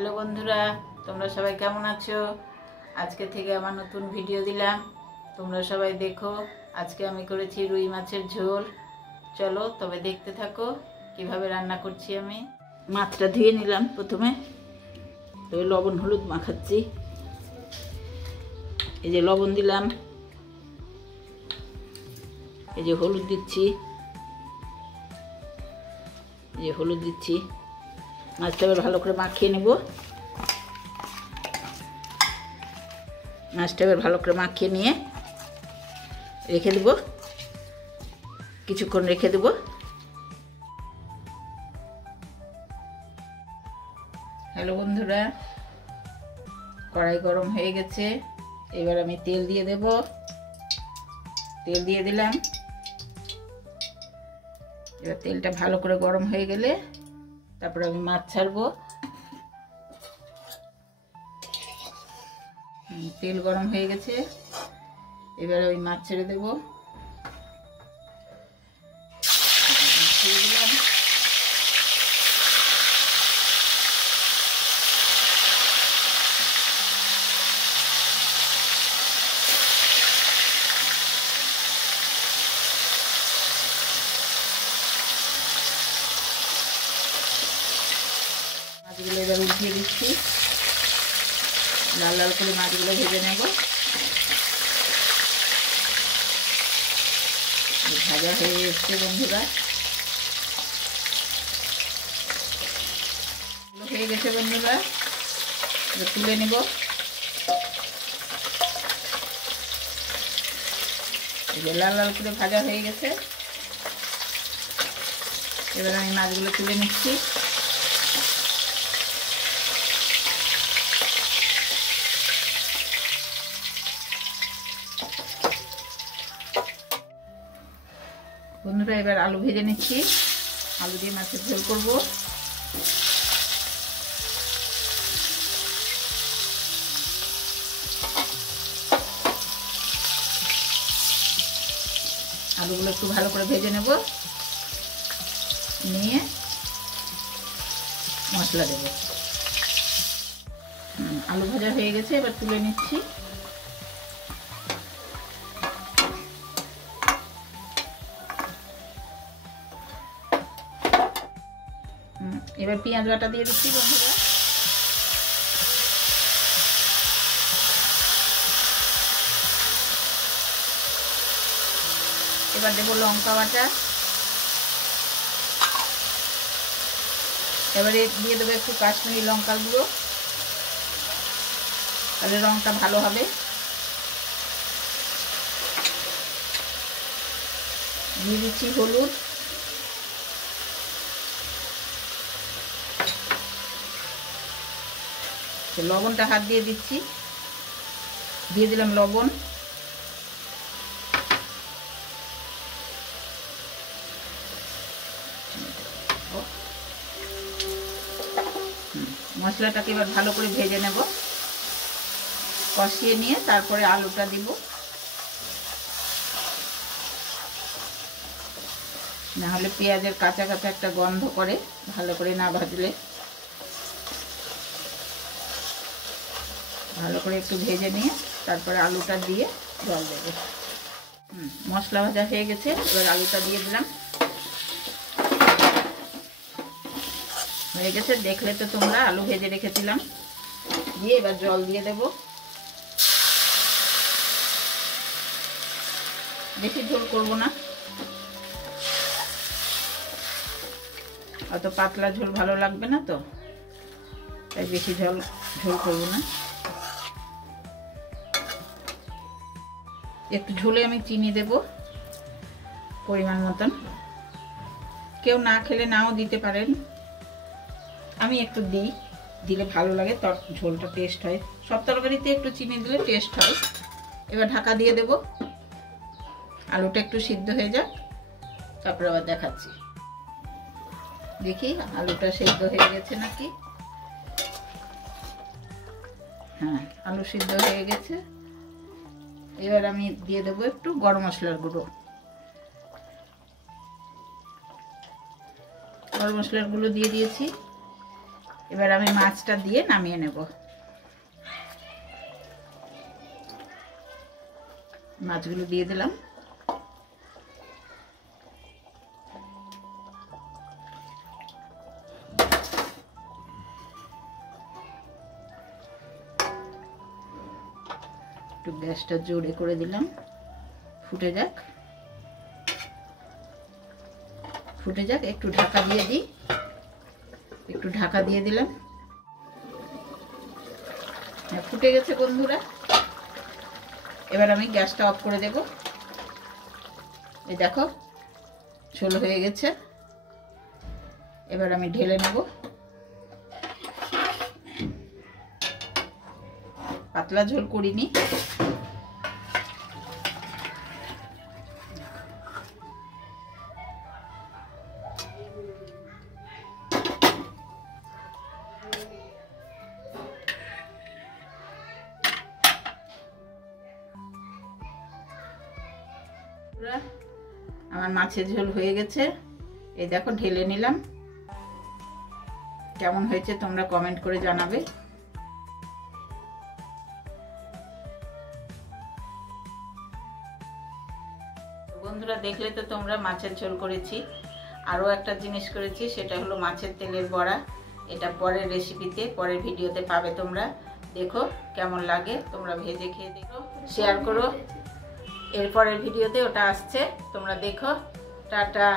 Hello বন্ধুরা, তোমরা সবাই কেমন আছো? আজকে থেকে আমার নতুন ভিডিও দিলাম, তোমরা সবাই দেখো। আজকে আমি করেছি রুই মাছের ঝোল। চলো তবে দেখতে থাকো কিভাবে রান্না করছি। আমি মাছটা ধুয়ে নিলাম, প্রথমে তবে লবণ হলুদ মাখাচ্ছি। এই যে লবণ দিলাম, এই যে হলুদ দিচ্ছি, এই যে হলুদ দিচ্ছি। মাছটা এবার ভালো করে মাখিয়ে নেব। মাছটা এবার ভালো করে মাখিয়ে নিয়ে রেখে দেব, কিছুক্ষণ রেখে দেব। হ্যালো বন্ধুরা, কড়াই গরম হয়ে গেছে। এবার আমি তেল দিয়ে দেব। তেল দিয়ে দিলাম। এবার তেলটা ভালো করে গরম হয়ে গেলে তারপর আমি মাছ ছাড়বো। তেল গরম হয়ে গেছে, এবার আমি মাছ ছেড়ে দেব। মাছগুলো এবার উঠিয়ে দিচ্ছি। লাল লাল করে মাছগুলো ভেজে নেব। ভাজা হয়ে এসছে বন্ধুরা, হয়ে গেছে বন্ধুরা। এবার তুলে নেব। এই যে লাল লাল করে ভাজা হয়ে গেছে। এবার আমি মাছগুলো তুলে নিচ্ছি। বন্ধুরা, এবার আলু ভেজে নিচ্ছি। আলু দিয়ে মাছের ঝোল করব। আলুগুলো একটু ভালো করে ভেজে নেব, নিয়ে মশলা দেব। আলু ভাজা হয়ে গেছে, এবার তুলে নিচ্ছি। এবার পেঁয়াজ বাটা দিয়ে দিচ্ছি বন্ধুরা। এবার দেবো লঙ্কা বাটা। এবারে দিয়ে দেবো একটু কাশ্মীরি লঙ্কার গুঁড়ো, তাহলে রঙটা ভালো হবে। দিয়ে দিচ্ছি হলুদ। লবণটা হাত দিয়ে দিচ্ছি, দিয়ে দিলাম লবণ। মশলাটাকে এবার ভালো করে ভেজে নেব, কষিয়ে নিয়ে তারপরে আলুটা দিব। না হলে পেঁয়াজের কাঁচা কাঁচা একটা গন্ধ করে, ভালো করে না ভাজলে। ভালো করে একটু ভেজে নিয়ে তারপরে আলুটা দিয়ে জল দেবো। মশলা ভাজা হয়ে গেছে, এবার আলুটা দিয়ে দিলাম। হয়ে গেছে, দেখলে তো তোমরা, আলু ভেজে রেখেছিলাম। দিয়ে এবার জল দিয়ে দেব। বেশি ঝোল করব না, অত পাতলা ঝোল ভালো লাগবে না তো, তাই বেশি ঝোল করব না। একটু ঝোলে আমি চিনি দেব পরিমাণ মতন। কেউ না খেলে নাও দিতে পারেন, আমি একটু দিই, দিলে ভালো লাগে, ঝোলটা টেস্ট হয়। সব তরকারিতে একটু চিনি দিলে টেস্ট হয়। এবার ঢাকা দিয়ে দেব। আলুটা একটু সিদ্ধ হয়ে যাক, তারপরে আবার দেখাচ্ছি। দেখি আলুটা সিদ্ধ হয়ে গেছে নাকি। হ্যাঁ, আলু সিদ্ধ হয়ে গেছে। এবার আমি দিয়ে দেবো একটু গরম মশলার গুঁড়ো। গরম মশলার গুঁড়ো দিয়ে দিয়েছি। এবার আমি মাছটা দিয়ে নামিয়ে নেব। মাছগুলো দিয়ে দিলাম। একটু গ্যাসটা জোরে করে দিলাম, ফুটে যাক। একটু ঢাকা দিয়ে দিই। একটু ঢাকা দিয়ে দিলাম। ফুটে গেছে বন্ধুরা। এবার আমি গ্যাসটা অফ করে দেব। এই দেখো ঝোল হয়ে গেছে। এবার আমি ঢেলে নেব। পাতলা ঝোল করিনি। আমার মাছের ঝোল হয়ে গেছে। এই দেখো ঢেলে নিলাম। কেমন হয়েছে তোমরা কমেন্ট করে জানাবে। বন্ধুরা দেখলে তো তোমরা মাছের ঝোল করেছি। আরও একটা জিনিস করেছি, সেটা হলো মাছের তেলের বড়া। এটা পরের রেসিপিতে, পরের ভিডিওতে পাবে তোমরা। দেখো কেমন লাগে, তোমরা ভেজে খেয়ে দেখো, শেয়ার করো। এরপরের ভিডিওতে ওটা আসছে, তোমরা দেখো। টাটা।